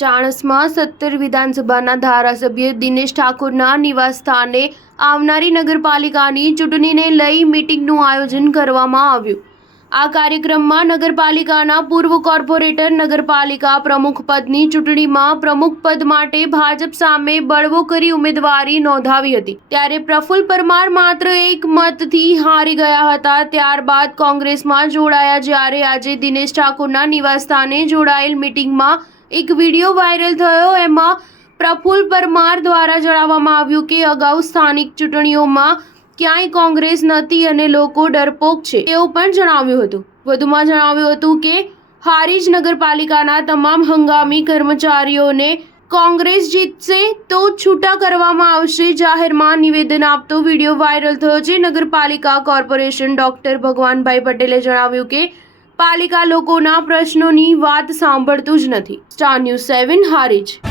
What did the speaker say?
ચાણસ્મા 17 વિધાનસભાના ધારાસભ્ય દિનેશ ઠાકોરના નિવાસસ્થાને આવનારી નગરપાલિકાની ચૂંટણીને લઈ મીટિંગનું આયોજન કરવામાં આવ્યું। આ કાર્યક્રમમાં નગરપાલિકાના પૂર્વ કોર્પોરેટર નગરપાલિકા પ્રમુખ પદની ચૂંટણીમાં પ્રમુખ પદ માટે ભાજપ સામે બળવો કરી ઉમેદવારી નોંધાવી હતી, ત્યારે પ્રફુલ્લ પરમાર માત્ર એક મતથી હારી ગયા હતા। ત્યારબાદ કોંગ્રેસમાં જોડાયા। જ્યારે આજે દિનેશ ઠાકોરના નિવાસસ્થાને જોડાયેલ મીટિંગમાં એક વિડીયો વાયરલ થયો। એમાં પ્રફુલ્લ પરમાર દ્વારા જણાવવામાં આવ્યું કે અગાઉ સ્થાનિક ચૂંટણીઓમાં ક્યાંય કોંગ્રેસ નથી અને લોકો ડરપોક છે તેવું પણ જણાવ્યું હતું। વધુમાં જણાવ્યું હતું કે હારીજ નગરપાલિકાના તમામ હંગામી કર્મચારીઓને કોંગ્રેસ જીતશે તો છૂટા કરવામાં આવશે। જાહેરમાં નિવેદન આપતો વિડીયો વાયરલ થયો છે। નગરપાલિકા કોર્પોરેશન ડોક્ટર ભગવાનભાઈ પટેલે જણાવ્યું કે પાલિકા લોકોના પ્રશ્નોની વાત સાંભળતું જ નથી। Star news 7 Harij.